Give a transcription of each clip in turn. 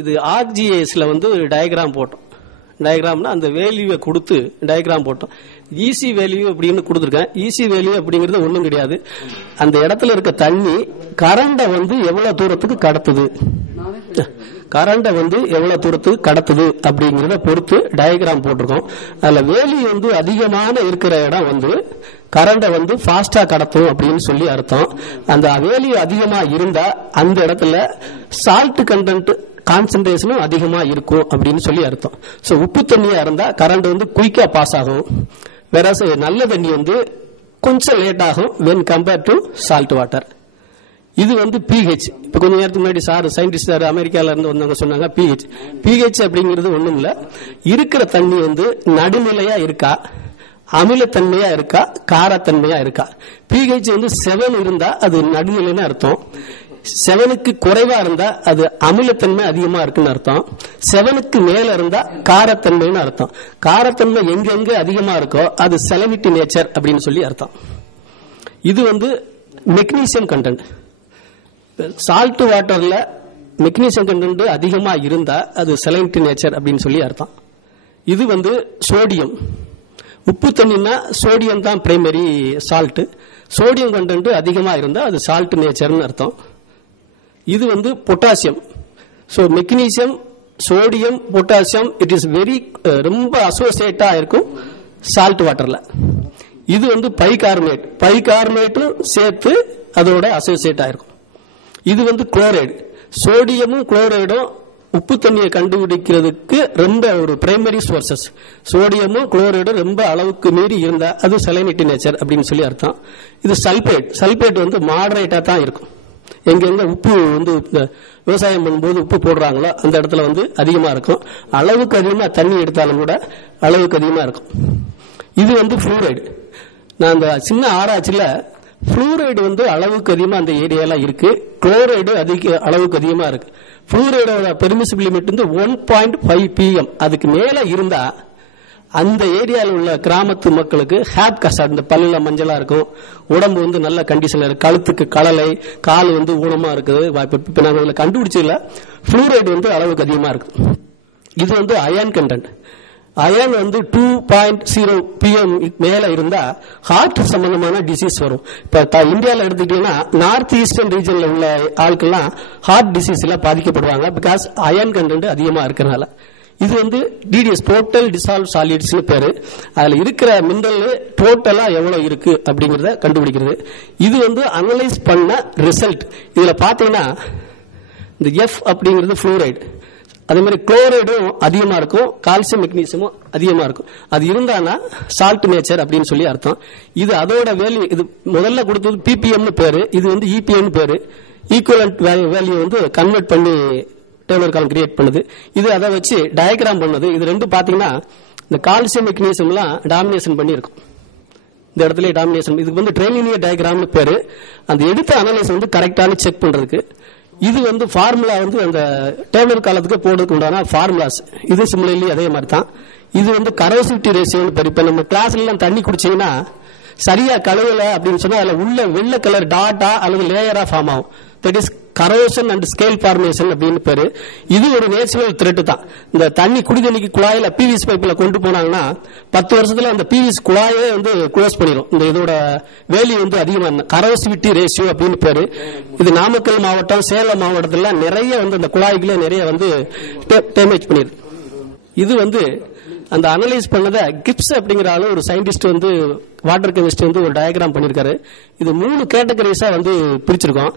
இது ஆர்ஜிஎஸ்ல வந்து டயக்ராம் போட்டோம். டயக்ராம்னா அந்த வேல்யூவை கொடுத்து டயக்ராம் போட்டோம். ஈசி வேல்யூ அப்படின்னு கொடுத்துருக்கேன். ஈசி வேல்யூ அப்படிங்கிறது ஒன்றும் கிடையாது. அந்த இடத்துல இருக்க தண்ணி கரண்டை வந்து எவ்வளவு தூரத்துக்கு கடத்துது? கரண்டை வந்து எவ்வளவு தூரத்துக்கு கடத்துது அப்படிங்கறத பொறுத்து டயக்ராம் போட்டிருக்கோம். அதுல வேலி வந்து அதிகமான இருக்கிற இடம் வந்து கரண்டை வந்து ஃபாஸ்டா கடத்தும் அப்படின்னு சொல்லி அர்த்தம். அந்த வேலி அதிகமா இருந்தா அந்த இடத்துல சால்ட் கண்டென்ட் கான்சன்ட்ரேஷனும் அதிகமா இருக்கும் அப்படின்னு சொல்லி அர்த்தம். சோ உப்பு தண்ணியா இருந்தா கரண்ட் வந்து குயிக்கா பாஸ் ஆகும். வேற நல்ல தண்ணி வந்து கொஞ்சம் லேட் ஆகும் when compare to salt water இது வந்து பிஹெச் இப்ப கொஞ்ச நேரத்துக்கு முன்னாடி சார் சயின்டிஸ்ட் சார் அமெரிக்கால இருந்து வந்தவங்க சொன்னாங்க பிஹெச் பிஹெச் அப்படிங்கிறது ஒண்ணும் இல்ல. இருக்கிற தண்ணி வந்து நடுநிலையா இருக்கா? அமிலத்தன்மையா இருக்கா? காரத்தன்மையா இருக்கா? பிஹெச் வந்து செவன் இருந்தா அது நடுநிலைன்னு அர்த்தம். செவனுக்கு குறைவா இருந்தா அது அமிலத்தன்மை அதிகமா இருக்குன்னு அர்த்தம். செவனுக்கு மேல இருந்தா காரத்தன்மைன்னு அர்த்தம். காரத்தன்மை எங்கெங்க அதிகமா இருக்கோ அது செலவிட்டு நேச்சர் அப்படின்னு சொல்லி அர்த்தம். இது வந்து மெக்னீசியம் கண்டென்ட் சால்ட் வாட்டர்ல மெக்னீசியம் கண்டென்ட் அதிகமா இருந்தா அது செலவிட்டு நேச்சர் அப்படின்னு சொல்லி அர்த்தம். இது வந்து சோடியம் உப்பு தண்ணினா சோடியம் தான் பிரைமரி சால்ட் சோடியம் கண்டென்ட் அதிகமா இருந்தா அது சால்ட் நேச்சர்னு அர்த்தம். இது வந்து potassium. So magnesium sodium potassium it is very ரொம்ப அசோசியேட்டா இருக்கும் சால்ட் வாட்டர்ல இது வந்து பைகார்பனேட். பைகார்பனேட்டும் சேர்த்து அதோட அசோசியேட் ஆயிருக்கும் இது வந்து குளோரைடு. சோடியமும் குளோரைடும் உப்பு தண்ணியை கண்டுபிடிக்கிறதுக்கு ரொம்ப ஒரு பிரைமரி சோர்சஸ் சோடியமும் குளோரைடும் ரொம்ப அளவுக்கு மீறி இருந்தா அது செலைனிட்டி நேச்சர் அப்படின்னு சொல்லி அர்த்தம். இது சல்பேட் சல்பேட் வந்து மாடரேட்டா தான் இருக்கும். எங்கெங்க உப்பு வந்து விவசாயம் பண்ணும்போது உப்பு போடுறாங்களோ அந்த இடத்துல வந்து அதிகமா இருக்கும். அளவுக்கு அதிகமா தண்ணி எடுத்தாலும் கூட அளவுக்கு அதிகமா இருக்கும். இது வந்து ஃப்ளூரைடு நான் அந்த சின்ன ஆராய்ச்சியில் ஃப்ளூரைடு வந்து அளவுக்கு அதிகமா அந்த ஏரியாலாம் இருக்கு. குளோரைடு அதிக அளவுக்கு அதிகமா இருக்கு. ஃப்ளூரைடோட பெர்மிசிபிள் லிமிட் வந்து ஒன் பாயிண்ட் ஃபைவ் பிஎம் அதுக்கு மேல இருந்தா அந்த ஏரியாவில் உள்ள கிராமத்து மக்களுக்கு ஹேப் கசாட் இந்த பல்லுல மஞ்சளா இருக்கும். உடம்பு வந்து நல்ல கண்டிஷன்ல இருக்கு. கழுத்துக்கு கலலை கால் வந்து ஊனமா இருக்குது. இப்போ நாங்கள் இதில் கண்டுபிடிச்சதுல ஃப்ளூரைடு வந்து அளவுக்கு அதிகமா இருக்கு. இது வந்து அயான் கண்டென்ட் அயன் வந்து டூ பாயிண்ட் ஜீரோ பிஎம் மேல இருந்தா ஹார்ட் சம்பந்தமான டிசீஸ் வரும். இப்ப இந்தியாவில் எடுத்துக்கிட்டீங்கன்னா நார்த் ஈஸ்டர்ன் ரீஜன்ல உள்ள ஆட்கள்லாம் ஹார்ட் டிசீஸ்ல பாதிக்கப்படுவாங்க. பிகாஸ் அயன் கண்டென்ட் அதிகமா இருக்கிறனால. இது வந்து டிடிஎஸ் டோட்டல் டிசால்வ் சாலிட்ஸ் பேரு. அதுல இருக்கிற மினரல் டோட்டலா எவ்வளவு இருக்கு அப்படிங்கறத கண்டுபிடிக்கிறது. இது வந்து அனலைஸ் பண்ண ரிசல்ட் இதுல பாத்தீங்கன்னா இந்த எஃப் அப்படிங்கிறது புளூரைடு அதே மாதிரி குளோரைடும் அதிகமா இருக்கும் கால்சியம் மெக்னீசியமும் அதிகமா இருக்கும். அது இருந்தானா சால்ட் நேச்சர் அப்படின்னு சொல்லி அர்த்தம். இது அதோட வேல்யூ இது முதல்ல கொடுத்தது பிபிஎம்னு பேரு. இது வந்து இபிஎம் பேரு. ஈக்குவலண்ட் வேல்யூ வந்து கன்வெர்ட் பண்ணி டேபிள் காலம் கிரியேட் பண்ணுது. இது அதை வச்சு டயக்ராம் பண்ணுது. இது ரெண்டும் பாத்தீங்கன்னா இந்த கால்சியம் மெக்னீசியம்லாம் டாமினேஷன் பண்ணியிருக்கும். இந்த இடத்துல டாமினேஷன் இதுக்கு வந்து ட்ரெயினியர் டயக்ராம்னு பேரு. அந்த எடுத்த அனலைஸ் வந்து கரெக்டான செக் பண்றதுக்கு. இது வந்து ஃபார்முலா வந்து அந்த டேபிள் காலத்துக்கு போடுறதுக்கு உண்டான ஃபார்முலாஸ் இது சிமிலர்லி அதே மாதிரி தான் இது வந்து கரோசிவிட்டி ரேஷியோன்னு பேர் நம்ம கிளாஸ்லாம் தண்ணி குடிச்சீங்கன்னா சரியா கழுவல அப்படின்னு சொன்னா அதுல உள்ள வெள்ளை கலர் டாட்டா அல்லது லேயரா ஃபார்ம் ஆகும். That is corrosion and scale formation அப்படின்னு பேரு. இது ஒரு நேச்சுரல் த்ரெட்டு தான். இந்த தண்ணி குடிதண்ணிக்கு குழாயில பிவிசி பைப்ல கொண்டு போனாங்கன்னா பத்து வருஷத்துல அந்த பிவிசி குழாயே வந்து க்ளோஸ் பண்ணிடும் இந்த இதோட வேல்யூ வந்து அதிகமாக கரோசிவிட்டி ரேஷியோ அப்படின்னு பேரு. இது நாமக்கல் மாவட்டம் சேலம் மாவட்டத்தில் நிறைய வந்து அந்த குழாய்களே நிறைய வந்து டேமேஜ் பண்ணிடுது இது வந்து அந்த அனலைஸ் பண்ணதை கிப்ஸ் அப்படிங்கிற ஆளு ஒரு சயின்டிஸ்ட் வந்து வாட்டர் கெமிஸ்ட் வந்து ஒரு டயக்ராம் பண்ணியிருக்காரு இது மூணு கேட்டகரிஸா வந்து பிரிச்சிருக்கோம்.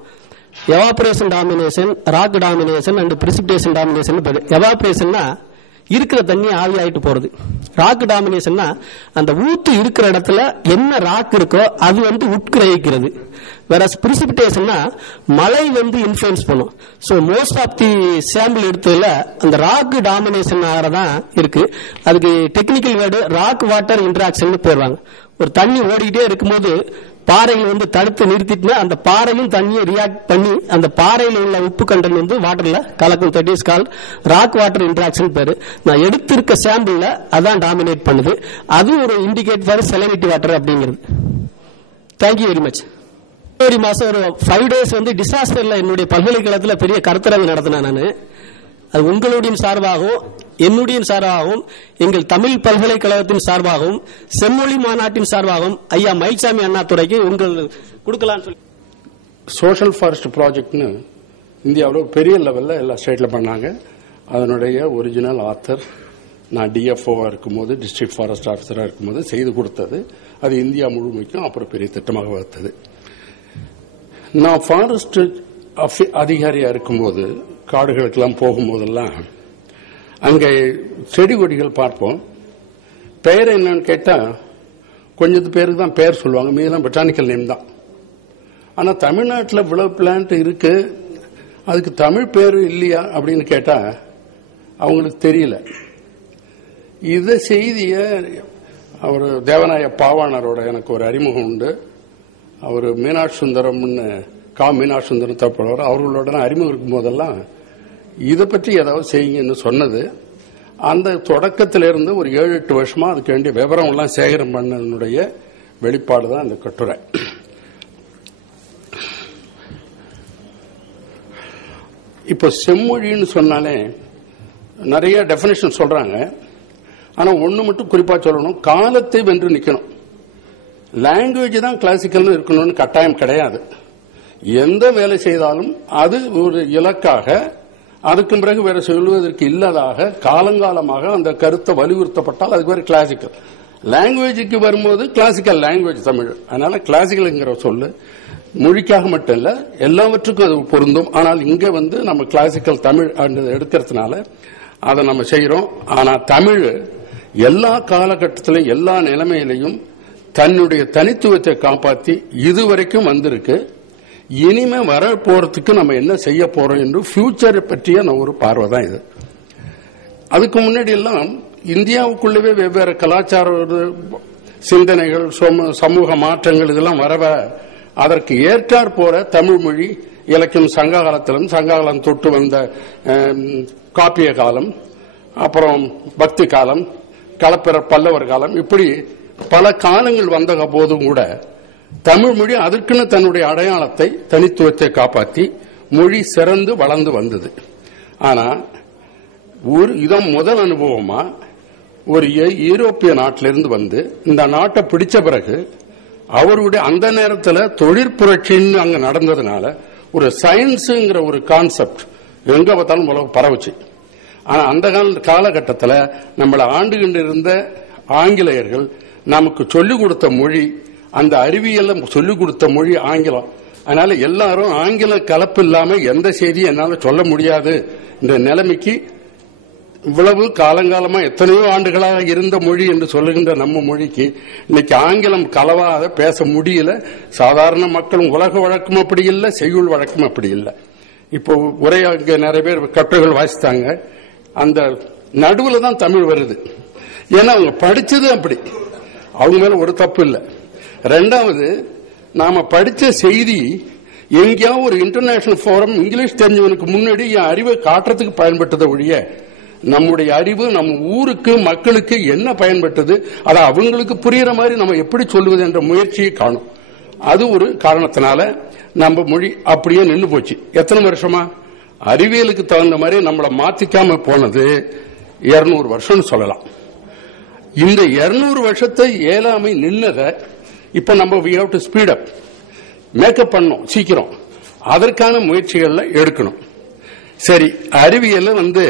Evaporation domination rock domination and precipitation domination எவாபரேஷன்னா இருக்கிற தண்ணி ஆவி ஆயிட்டு போறது ராக் டாமினேஷன்னா அந்த ஊத்து இருக்கிற இடத்துல என்ன ராக் இருக்கோ அது வந்து உட்கிரகிக்கிறது. வேற பிரிசிபிடேஷன்னா மழை வந்து இன்ஃபுளுன்ஸ் பண்ணும். So most of the sample எடுத்ததுல அந்த ராக் டாமினேஷன் ஆகிறதான் இருக்கு. அதுக்கு technical word rock water interaction போடுறாங்க. ஒரு தண்ணி ஓடிக்கிட்டே இருக்கும்போது பாறைகள் வந்து தடுத்து நிறுத்திட்டுனா அந்த பாறையும் தண்ணியை ரியாக்ட் பண்ணி அந்த பாறையில் உள்ள உப்பு கண்டன் வந்து வாட்டர்ல கலக்கும். That is call rock water interaction பேரு. நான் எடுத்திருக்க சாம்பிள்ல அதான் டாமினேட் பண்ணுது. அது ஒரு இண்டிகேட் ஃபார் செலனிட்டி வாட்டர் அப்படிங்கிறது. தேங்க்யூ வெரி மச் பிப்ரவரி மாசம் ஒரு ஃபைவ் டேஸ் வந்து டிசாஸ்டர்ல என்னுடைய பல்கலைக்கழகத்தில் பெரிய கருத்தரங்கு நடத்தினேன் நான். அது உங்களுடைய சார்பாகவும் என்னுடைய சார்பாகவும் எங்கள் தமிழ் பல்கலைக்கழகத்தின் சார்பாகவும் செம்மொழி மாநாட்டின் சார்பாகவும் ஐயா மயில்சாமி அண்ணாதுரைக்கு உங்கள் கொடுக்கலாம்னு சொல்லி சோஷியல் ஃபாரஸ்ட் ப்ராஜெக்ட்னு இந்தியாவில் பெரிய லெவலில் எல்லா ஸ்டேட்டில் பண்ணாங்க. அதனுடைய ஒரிஜினல் ஆத்தர் நான் டிஎஃப்ஓவாக இருக்கும்போது டிஸ்ட்ரிக்ட் ஃபாரஸ்ட் ஆஃபீஸராக இருக்கும்போது செய்து கொடுத்தது. அது இந்தியா முழுமைக்கும் அப்புறம் பெரிய திட்டமாக வகுத்தது நான் ஃபாரஸ்ட் அதிகாரியாக இருக்கும்போது காடுகளுக்கெல்லாம் போகும்போதெல்லாம் அங்கே செடி கொடிகள் பார்ப்போம். பெயர் என்னன்னு கேட்டால் கொஞ்சத்து பேருக்கு தான் பெயர் சொல்லுவாங்க. மீதெல்லாம் பொட்டானிக்கல் நேம் தான். ஆனால் தமிழ்நாட்டில் இவ்வளோ பிளான்ட் இருக்கு. அதுக்கு தமிழ் பேர் இல்லையா அப்படின்னு கேட்டால் அவங்களுக்கு தெரியல. இந்த செய்தியை அவர் தேவநாய பாவாணரோட எனக்கு ஒரு அறிமுகம் உண்டு. அவர் மீனாட்சி சுந்தரம்னு கா மீனாட்சி சுந்தரம் தப்புறவர் அவர்களோட அறிமுகம் இருக்கும் போதெல்லாம் இதை பற்றி ஏதாவது செய்யுங்கன்னு சொன்னது. அந்த தொடக்கத்திலிருந்து ஒரு ஏழு எட்டு வருஷமா அதுக்கு வேண்டிய விவரம் எல்லாம் சேகரம் பண்ணனுடைய வெளிப்பாடு தான் அந்த கட்டுரை. இப்போ செம்மொழின்னு சொன்னாலே நிறைய டெபினேஷன் சொல்றாங்க. ஆனால் ஒன்று மட்டும் குறிப்பாக சொல்லணும். காலத்தை வென்று நிற்கணும் லாங்குவேஜ் தான் கிளாசிக்கல்னு இருக்கணும்னு கட்டாயம் கிடையாது. எந்த வேலை செய்தாலும் அது ஒரு இலக்காக அதுக்கு பிறகு வேற சொல்வதற்கு இல்லாதாக காலங்காலமாக அந்த கருத்தை வலியுறுத்தப்பட்டால் அதுக்கு வேற கிளாசிக்கல் லாங்குவேஜுக்கு வரும்போது கிளாசிக்கல் லாங்குவேஜ் தமிழ். அதனால கிளாசிக்கல்ங்கிற சொல்லு மொழிக்காக மட்டும் இல்ல எல்லாவற்றுக்கும் அது பொருந்தும். ஆனால் இங்க வந்து நம்ம கிளாசிக்கல் தமிழ் எடுக்கிறதுனால அதை நம்ம செய்யறோம் ஆனா தமிழ் எல்லா காலகட்டத்திலையும் எல்லா நிலைமையிலையும் தன்னுடைய தனித்துவத்தை காப்பாற்றி இதுவரைக்கும் வந்திருக்கு. இனிமே வர போறதுக்கு நம்ம என்ன செய்ய போறோம் என்று ஃபியூச்சரை பற்றிய நான் ஒரு பார்வை தான் இது. அதுக்கு முன்னாடி எல்லாம் இந்தியாவுக்குள்ளவே வெவ்வேறு கலாச்சார சிந்தனைகள் சமூக மாற்றங்கள் இதெல்லாம் வரவ அதற்கு ஏற்றாற் போற தமிழ் மொழி இலக்கியம் சங்க காலத்திலும் சங்க காலம் தொட்டு வந்த காப்பிய காலம் அப்புறம் பக்தி காலம் களப்பிற பல்லவர் காலம் இப்படி பல காலங்கள் வந்த போதும் கூட தமிழ் மொழி அதற்குன்னு தன்னுடைய அடையாளத்தை தனித்துவத்தை காப்பாற்றி மொழி சிறந்து வளர்ந்து வந்தது. ஆனா ஒரு இதான் முதல் அனுபவமா ஒரு யூரோப்பிய நாட்டிலிருந்து வந்து இந்த நாட்டை பிடிச்ச பிறகு அவருடைய அந்த நேரத்தில் தொழிற்புரட்சின்னு அங்க நடந்ததுனால ஒரு சயின்ஸுங்கிற ஒரு கான்செப்ட் எங்க பார்த்தாலும் உலக பரவுச்சு. ஆனா அந்த கால காலகட்டத்தில் நம்மளை ஆண்டுகின்றிருந்த இருந்த ஆங்கிலேயர்கள் நமக்கு சொல்லிக் கொடுத்த மொழி அந்த அறிவியல் சொல்லிக் கொடுத்த மொழி ஆங்கிலம். அதனால எல்லாரும் ஆங்கில கலப்பு இல்லாம எந்த செய்தியும் என்னால சொல்ல முடியாது. இந்த நிலைமைக்கு இவ்வளவு காலங்காலமா எத்தனையோ ஆண்டுகளாக இருந்த மொழி என்று சொல்லுகின்ற நம்ம மொழிக்கு இன்னைக்கு ஆங்கிலம் கலவாக பேச முடியல. சாதாரண மக்களும் உலக வழக்கம் அப்படி இல்லை செய்யுள் வழக்கம் அப்படி இல்லை. இப்போ உரை அங்கே நிறைய பேர் கட்டுரைகள் வாசித்தாங்க. அந்த நடுவில் தான் தமிழ் வருது. ஏன்னா அவங்க படிச்சது அப்படி. அவங்க மேல ஒரு தப்பு இல்லை. ரெண்டாவது நாம படிச்ச செய்தி எங்கேயாவது ஒரு இன்டர்நேஷனல் ஃபோரம் இங்கிலீஷ் தெரிஞ்சவனுக்கு முன்னாடி என் அறிவை காட்டுறதுக்கு பயன்பட்டதை ஒழிய நம்முடைய அறிவு நம்ம ஊருக்கு மக்களுக்கு என்ன பயன்பட்டது அதை அவங்களுக்கு புரியுற மாதிரி நம்ம எப்படி சொல்லுவது என்ற முயற்சியை காணும். அது ஒரு காரணத்தினால நம்ம மொழி அப்படியே நின்று போச்சு. எத்தனை வருஷமா? அறிவியலுக்கு தகுந்த மாதிரி நம்மளை மாத்திக்காம போனது இருநூறு வருஷம்னு சொல்லலாம். இந்த இருநூறு வருஷத்தை ஏழாமை நின்னதை இப்போ நம்ம we have to speed up make up பண்ணோம் சீக்கிரம். அதற்கான முயற்சிகள்ல எடுக்கணும். சரி அறிவியல் வந்து